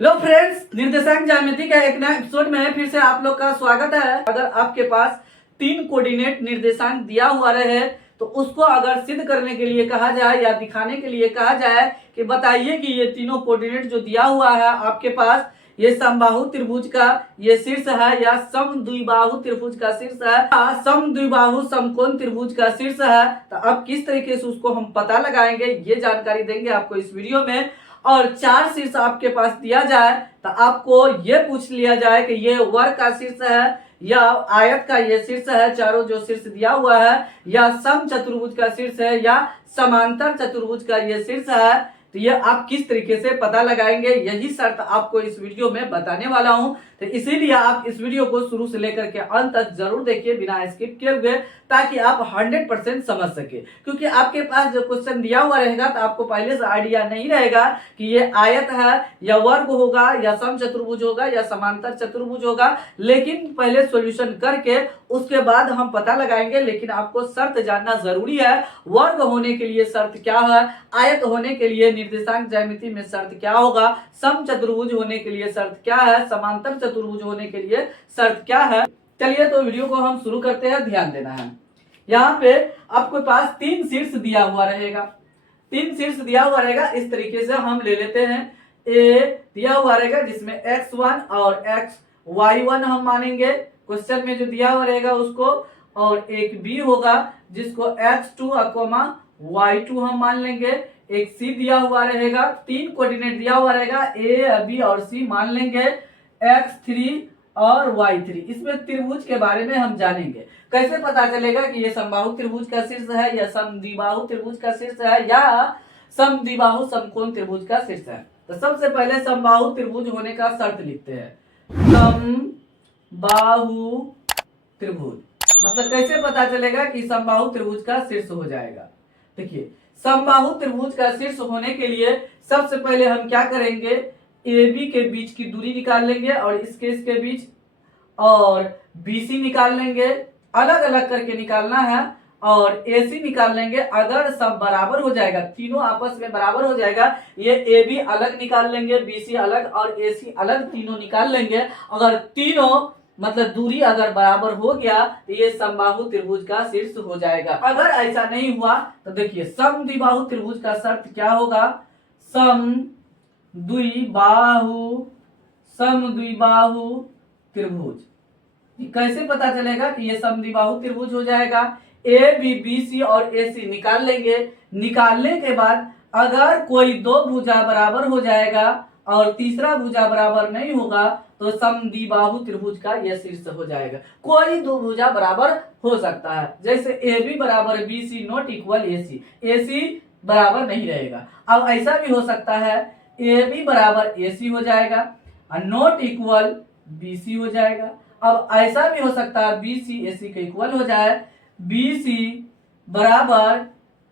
Hello friends, निर्देशांक ज्यामिति का एक नया एपिसोड में फिर से आप लोग का स्वागत है। अगर आपके पास 3 कोऑर्डिनेट निर्देशांक दिया हुआ रहे तो उसको अगर सिद्ध करने के लिए कहा जाए या दिखाने के लिए कहा जाए कि बताइए कि ये तीनों कोऑर्डिनेट जो दिया हुआ है आपके पास, ये समबाहु त्रिभुज का ये शीर्ष है या समद्विबाहु त्रिभुज का शीर्ष है या समद्विबाहु समकोण त्रिभुज का शीर्ष है, तो अब किस तरीके से उसको हम पता लगाएंगे ये जानकारी देंगे आपको इस वीडियो में। और 4 शीर्ष आपके पास दिया जाए तो आपको ये पूछ लिया जाए कि ये वर्ग का शीर्ष है या आयत का ये शीर्ष है, चारों जो शीर्ष दिया हुआ है, या सम चतुर्भुज का शीर्ष है या समांतर चतुर्भुज का ये शीर्ष है, तो ये आप किस तरीके से पता लगाएंगे यही शर्त आपको इस वीडियो में बताने वाला हूं। तो इसीलिए आप इस वीडियो को शुरू से लेकर के अंत तक जरूर देखिए बिना स्किप किए हुए, ताकि आप 100% समझ सके। क्योंकि आपके पास जो क्वेश्चन दिया हुआ रहेगा तो आपको पहले से आइडिया नहीं रहेगा कि ये आयत है या वर्ग होगा या सम चतुर्भुज होगा या समांतर चतुर्भुज होगा, लेकिन पहले सॉल्यूशन करके उसके बाद हम पता लगाएंगे। लेकिन आपको शर्त जानना जरूरी है, वर्ग होने के लिए शर्त क्या है, आयत होने के लिए निर्देशांक ज्यामिति में शर्त क्या होगा, सम चतुर्भुज होने के लिए शर्त क्या है, समांतर चतुर्भुज होने के लिए शर्त क्या है। चलिए तो वीडियो को हम शुरू करते हैं। ध्यान देना है, यहाँ पे आपके पास 3 शीर्ष दिया हुआ रहेगा। 3 शीर्ष दिया हुआ रहेगा, इस तरीके से हम ले लेते हैं। ए दिया हुआ रहेगा जिसमें x1 और y1 हम मानेंगे, क्वेश्चन में जो दिया हुआ रहेगा उसको, और एक बी होगा जिसको x2 y2 हम मान लेंगे। एक सी दिया हुआ रहेगा, 3 कोऑर्डिनेट दिया हुआ रहेगा, ए बी और सी मान लेंगे, x3 और y3। इसमें त्रिभुज के बारे में हम जानेंगे। कैसे पता चलेगा कि ये समबाहु त्रिभुज का शीर्ष है या समद्विबाहु त्रिभुज का शीर्ष है या समद्विबाहु समकोण त्रिभुज का शीर्ष है। तो सबसे पहले समबाहु त्रिभुज होने का शर्त लिखते हैं। समबाहु त्रिभुज मतलब कैसे पता चलेगा कि समबाहु त्रिभुज का शीर्ष हो जाएगा। देखिए, समबाहु त्रिभुज का शीर्ष होने के लिए सबसे पहले हम क्या करेंगे, ए बी के बीच की दूरी निकाल लेंगे और इसके बीच, और BC निकाल लेंगे, अलग अलग करके निकालना है, और AC निकाल लेंगे। अगर सब बराबर हो जाएगा, तीनों आपस में बराबर हो जाएगा, ये AB अलग निकाल लेंगे, BC अलग और AC अलग, तीनों निकाल लेंगे। अगर तीनों मतलब दूरी अगर बराबर हो गया तो ये समबाहु त्रिभुज का शीर्ष हो जाएगा। अगर ऐसा नहीं हुआ तो देखिए समद्विबाहु त्रिभुज का शर्त क्या होगा, समद्विबाहु त्रिभुज। कैसे पता चलेगा कि ये समद्विबाहु त्रिभुज हो जाएगा, ए बी बी सी और ए सी निकाल लेंगे। निकालने के बाद अगर कोई 2 भुजा बराबर हो जाएगा और तीसरा भुजा बराबर नहीं होगा तो समद्विबाहु त्रिभुज का यह शीर्ष हो जाएगा। कोई 2 भुजा बराबर हो सकता है, जैसे ए बी बराबर बी सी नॉट इक्वल ए सी बराबर नहीं रहेगा। अब ऐसा भी हो सकता है ए बी बराबर ए सी हो जाएगा और नॉट इक्वल बी सी हो जाएगा। अब ऐसा भी हो सकता है बी सी ए सी के इक्वल हो जाए, बी सी बराबर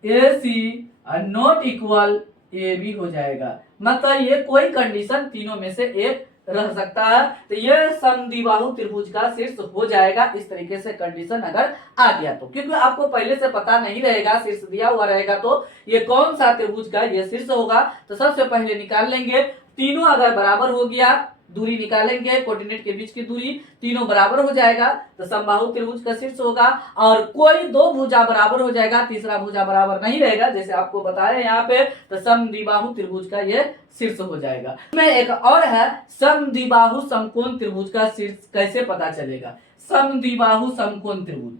ए सी और नॉट इक्वल ए बी हो जाएगा। मतलब ये कोई कंडीशन तीनों में से एक रह सकता है, तो ये समद्विबाहु त्रिभुज का शीर्ष हो जाएगा। इस तरीके से कंडीशन अगर आ गया तो, क्योंकि आपको पहले से पता नहीं रहेगा, शीर्ष दिया हुआ रहेगा तो ये कौन सा त्रिभुज का ये शीर्ष होगा। तो सबसे पहले निकाल लेंगे, तीनों अगर बराबर हो गया, दूरी निकालेंगे, कोऑर्डिनेट के बीच की दूरी, तीनों बराबर हो जाएगा तो समबाहु त्रिभुज का शीर्ष होगा। और कोई 2 भुजा बराबर हो जाएगा, तीसरा भुजा बराबर नहीं रहेगा, जैसे आपको बताया यहाँ पे, तो समद्विबाहु त्रिभुज का ये शीर्ष हो जाएगा। इसमें एक और है, समद्विबाहु समकोण त्रिभुज का शीर्ष कैसे पता चलेगा। समद्विबाहु समकोण त्रिभुज,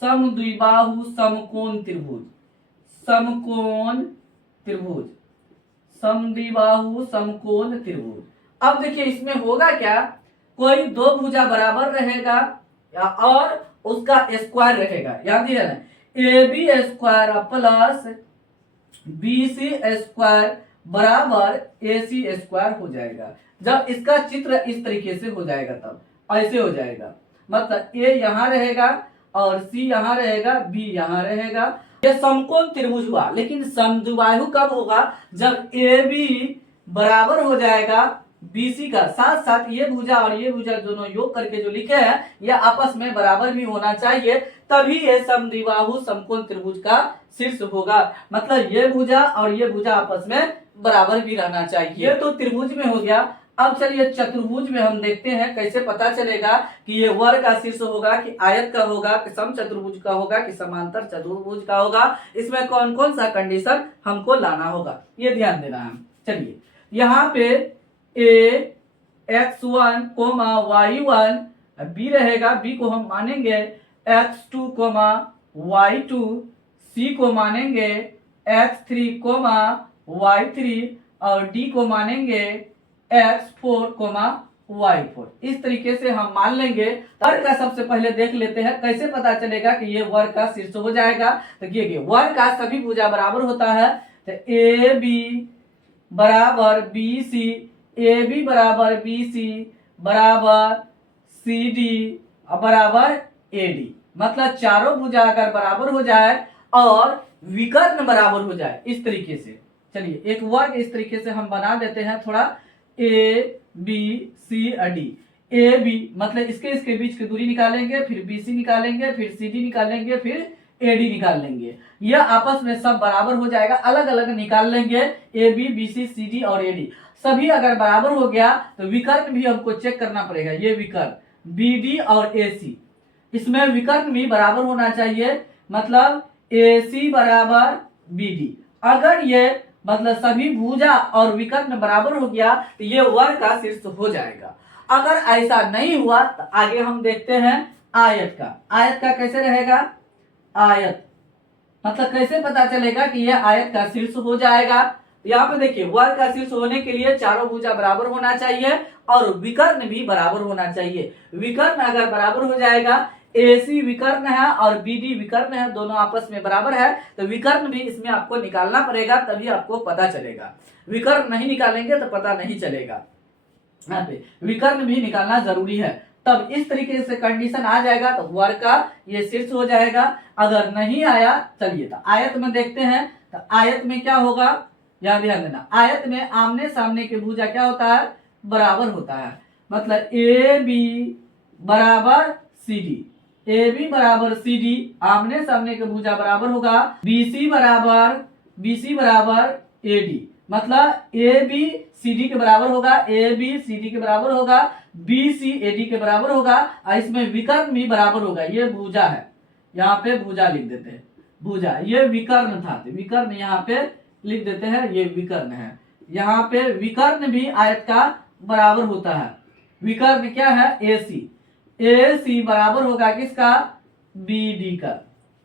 समद्विबाहु समकोण त्रिभुज, समकोण त्रिभुज, समद्विबाहु समकोण त्रिभुज। अब देखिए इसमें होगा क्या, कोई 2 भुजा बराबर रहेगा और उसका स्क्वायर रहेगा। याद है ना, A B square plus B C square बराबर ए सी स्क्वायर हो जाएगा। जब इसका चित्र इस तरीके से हो जाएगा तब ऐसे हो जाएगा, मतलब ए यहाँ रहेगा और सी यहाँ रहेगा, बी यहाँ रहेगा। ये समकोण त्रिभुज हुआ। लेकिन समद्विबाहु कब होगा, जब ए बी बराबर हो जाएगा BC का, साथ साथ ये भुजा और ये भुजा दोनों योग करके जो लिखे हैं ये आपस में बराबर भी होना चाहिए, तभी ये समद्विबाहु समकोण त्रिभुज का शीर्ष होगा। मतलब ये भुजा और ये भुजा आपस में बराबर भी रहना चाहिए। ये तो त्रिभुज में हो गया। अब चलिए चतुर्भुज में हम देखते हैं कैसे पता चलेगा कि ये वर्ग का शीर्ष होगा कि आयत का होगा कि समचतुर्भुज का होगा कि समांतर चतुर्भुज का होगा। इसमें कौन कौन सा कंडीशन हमको लाना होगा ये ध्यान देना है। चलिए यहाँ पे ए x1 कोमा y1 बी रहेगा, बी को हम मानेंगे x2 कोमा y2, सी को मानेंगे x3 कोमा y3 और डी को मानेंगे x4 कोमा y4। इस तरीके से हम मान लेंगे। वर्ग का सबसे पहले देख लेते हैं कैसे पता चलेगा कि ये वर्ग का शीर्ष हो जाएगा। तो देखिए वर्ग का सभी भुजा बराबर होता है। तो ए बी बराबर बी सी, ए बी बराबर बी सी बराबर सी डी बराबर ए डी। मतलब चारों भुजा अगर बराबर हो जाए और विकर्ण बराबर हो जाए इस तरीके से। चलिए एक वर्ग इस तरीके से हम बना देते हैं थोड़ा। A B C D, A B मतलब इसके बीच की दूरी निकालेंगे, फिर बी सी निकालेंगे, फिर सी डी निकालेंगे, फिर ए डी निकाल लेंगे। यह आपस में सब बराबर हो जाएगा। अलग अलग निकाल लेंगे A B B C C D और ए डी। सभी अगर बराबर हो गया तो विकर्ण भी हमको चेक करना पड़ेगा। ये विकर्ण बी डी और ए सी, इसमें विकर्ण भी बराबर होना चाहिए। मतलब ए सी बराबर बी डी। अगर ये मतलब सभी भुजा और विकर्ण बराबर हो गया तो ये वर्ग का शीर्ष हो जाएगा। अगर ऐसा नहीं हुआ तो आगे हम देखते हैं आयत का। आयत का कैसे रहेगा? आयत मतलब कैसे पता चलेगा कि यह आयत का शीर्ष हो जाएगा? यहाँ पे देखिए वर्ग का शीर्ष होने के लिए चारों भुजा बराबर होना चाहिए और विकर्ण भी बराबर होना चाहिए। विकर्ण अगर बराबर हो जाएगा, AC विकर्ण है और BD विकर्ण है, दोनों आपस में बराबर है, तो विकर्ण भी इसमें आपको निकालना पड़ेगा तभी आपको पता चलेगा। विकर्ण नहीं निकालेंगे तो पता नहीं चलेगा। यहाँ पे विकर्ण भी निकालना जरूरी है। तब इस तरीके से कंडीशन आ जाएगा तो वर्ग का ये शीर्ष हो जाएगा। अगर नहीं आया, चलिए तो आयत में देखते हैं। तो आयत में क्या होगा यहाँ ध्यान देना। आयत में आमने सामने के भुजा क्या होता है? बराबर होता है। मतलब ए बी बराबर सी डी, ए बी बराबर सी डी, आमने सामने के भुजा बराबर होगा। बी सी बराबर ए डी, मतलब ए बी सी डी के बराबर होगा, ए बी सी डी के बराबर होगा, बी सी ए डी के बराबर होगा और इसमें विकर्ण भी बराबर होगा। ये भुजा है, यहाँ पे भुजा लिख देते हैं। भुजा ये विकर्ण था, विकर्ण यहाँ पे लिख देते हैं, ये विकर्ण है। यहाँ पे विकर्ण भी आयत का बराबर होता है। विकर्ण क्या है? AC, AC बराबर होगा किसका? BD का,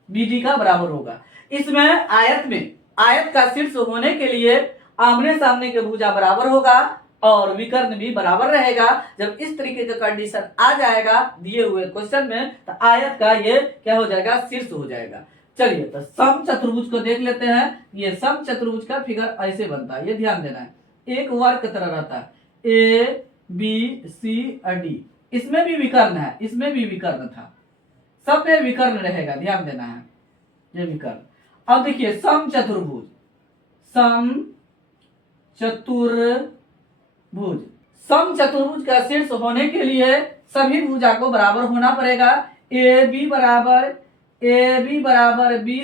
BD का बराबर होगा। इसमें आयत का शीर्ष होने के लिए आमने सामने के भुजा बराबर होगा और विकर्ण भी बराबर रहेगा। जब इस तरीके का कंडीशन आ जाएगा दिए हुए क्वेश्चन में तो आयत का ये क्या हो जाएगा? शीर्ष हो जाएगा। चलिए तो समचतुर्भुज को देख लेते हैं। ये समचतुर्भुज का फिगर ऐसे बनता है, ये ध्यान देना है। एक वर्ग की तरह रहता है, ए बी सी डी। इसमें भी विकर्ण है, इसमें भी विकर्ण था, सब में विकर्ण रहेगा, ध्यान देना है। ये विकर्ण। अब देखिए समचतुर्भुज, समचतुर्भुज का शीर्ष होने के लिए सभी भुजा को बराबर होना पड़ेगा। ए बी बराबर बी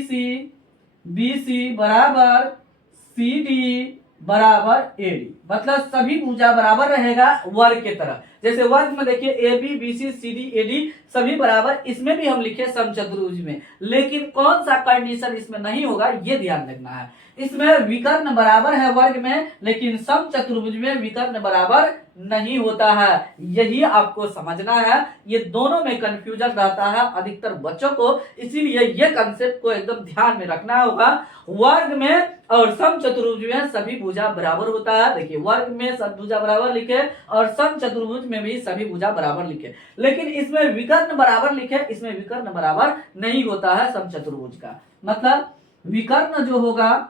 सी बराबर सी डी बराबर ए डी। मतलब सभी भुजा बराबर रहेगा वर्ग के तरह। जैसे वर्ग में देखिए A B B C C D A D सभी बराबर, इसमें भी हम लिखे समचतुर्भुज में। लेकिन कौन सा कंडीशन इसमें नहीं होगा ये ध्यान रखना है। इसमें विकर्ण बराबर है वर्ग में, लेकिन समचतुर्भुज में विकर्ण बराबर नहीं होता है। यही आपको समझना है। ये दोनों में कंफ्यूजन रहता है अधिकतर बच्चों को, इसीलिए ये कंसेप्ट को एकदम ध्यान में रखना होगा। वर्ग में और समचतुर्भुज में सभी भुजा बराबर होता है। देखिए वर्ग में सब भुजा बराबर लिखे और समचतुर्भुज में भी सभी भुजा बराबर लिखे, लेकिन इसमें विकर्ण बराबर लिखे, इसमें विकर्ण बराबर नहीं होता है समचतुर्भुज का। मतलब विकर्ण जो होगा,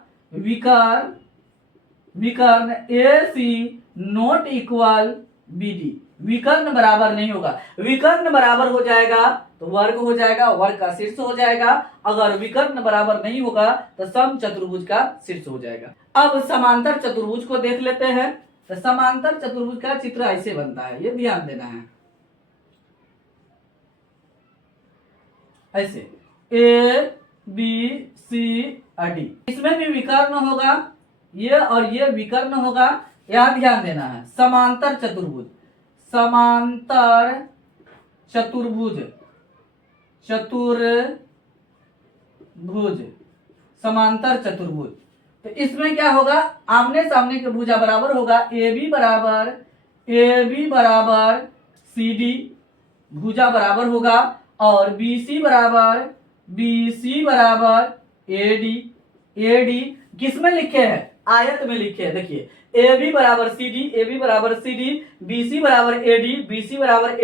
विकर्ण ए C not equal B D, विकर्ण बराबर नहीं होगा। विकर्ण बराबर हो जाएगा तो वर्ग हो जाएगा, वर्ग का शीर्ष हो जाएगा। अगर विकर्ण बराबर नहीं होगा तो समचतुर्भुज का शीर्ष हो जाएगा। अब समांतर चतुर्भुज को देख लेते हैं। तो समांतर चतुर्भुज का चित्र ऐसे बनता है, ये ध्यान देना है। ऐसे ए बी सी डी। इसमें भी विकर्ण होगा, ये और ये विकर्ण होगा, यहाँ ध्यान देना है। समांतर चतुर्भुज, समांतर चतुर्भुज, चतुर्भुज, समांतर चतुर्भुज। तो इसमें क्या होगा, आमने सामने के भुजा बराबर होगा, ए बी बराबर सी डी, भुजा बराबर होगा, और बी सी बराबर ए डी किसमें लिखे हैं, आयत में लिखे हैं। देखिए ए बी बराबर सी डी, बी सी बराबर ए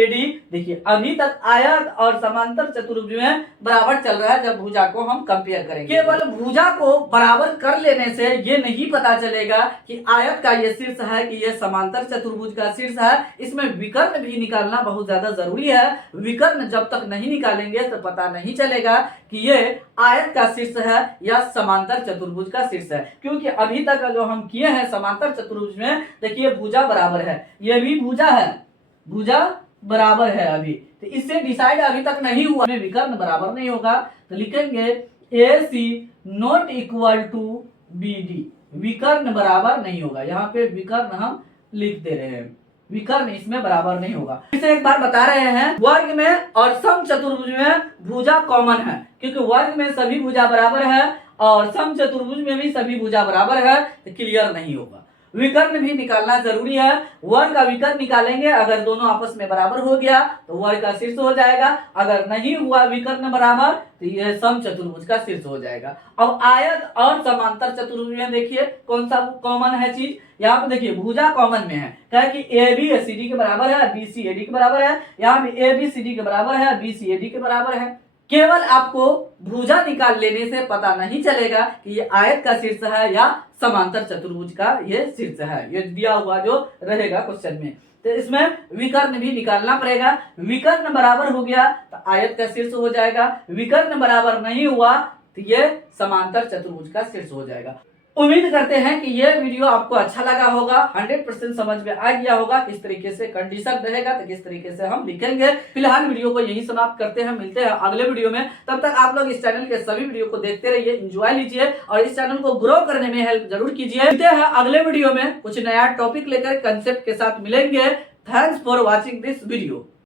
डी। देखिए अभी तक आयत और समांतर चतुर्भुज में बराबर चल रहा है। जब भुजा को हम कंपेयर करेंगे, केवल भुजा को बराबर कर लेने से ये नहीं पता चलेगा कि आयत का ये शीर्ष है कि ये समांतर चतुर्भुज का शीर्ष है। इसमें विकर्ण भी निकालना बहुत ज्यादा जरूरी है। विकर्ण जब तक नहीं निकालेंगे तो पता नहीं चलेगा कि ये आयत का शीर्ष है या समांतर चतुर्भुज का शीर्ष है। क्योंकि अभी तक जो हम किए हैं समांतर चतुर्भुज में, देखिए भुजा बराबर है, ये भी भुजा है, भुजा बराबर है अभी, तो इससे डिसाइड अभी तक नहीं हुआ, विकर्ण बराबर नहीं होगा। तो लिखेंगे A C not equal to B D, विकर्ण बराबर नहीं होगा। यहाँ पे विकर्ण हम लिख दे रहे हैं, विकर्ण इसमें बराबर नहीं होगा। इसे एक बार बता रहे हैं, वर्ग में और सम चतुर्भुज में भुजा कॉमन है, क्योंकि वर्ग में सभी भुजा बराबर है और सम चतुर्भुज में भी सभी भुजा बराबर है, तो क्लियर नहीं होगा। विकर्ण भी निकालना जरूरी है। वर्ग का विकर्ण निकालेंगे, अगर दोनों आपस में बराबर हो गया तो वर्ग का शीर्ष हो जाएगा। अगर नहीं हुआ विकर्ण बराबर तो यह सम चतुर्भुज का शीर्ष हो जाएगा। अब आयत और समांतर चतुर्भुज में देखिए कौन सा कॉमन है चीज, यहाँ पे देखिए भुजा कॉमन में है, क्या कि ए बी सी डी के बराबर है, बी सी ए डी के बराबर है, यहाँ पे ए बी सी डी के बराबर है, बी सी ए डी के बराबर है। केवल आपको भुजा निकाल लेने से पता नहीं चलेगा कि ये आयत का शीर्ष है या समांतर चतुर्भुज का ये शीर्ष है, ये दिया हुआ जो रहेगा क्वेश्चन में। तो इसमें विकर्ण भी निकालना पड़ेगा। विकर्ण बराबर हो गया तो आयत का शीर्ष हो जाएगा, विकर्ण बराबर नहीं हुआ तो ये समांतर चतुर्भुज का शीर्ष हो जाएगा। उम्मीद करते हैं कि यह वीडियो आपको अच्छा लगा होगा, 100% समझ में आ गया होगा किस तरीके से कंडीशन रहेगा तो किस तरीके से हम लिखेंगे। फिलहाल वीडियो को यही समाप्त करते हैं, मिलते हैं अगले वीडियो में। तब तक आप लोग इस चैनल के सभी वीडियो को देखते रहिए, एंजॉय लीजिए और इस चैनल को ग्रो करने में हेल्प जरूर कीजिए। मिलते हैं अगले वीडियो में कुछ नया टॉपिक लेकर, कंसेप्ट के साथ मिलेंगे। Thanks for watching this video.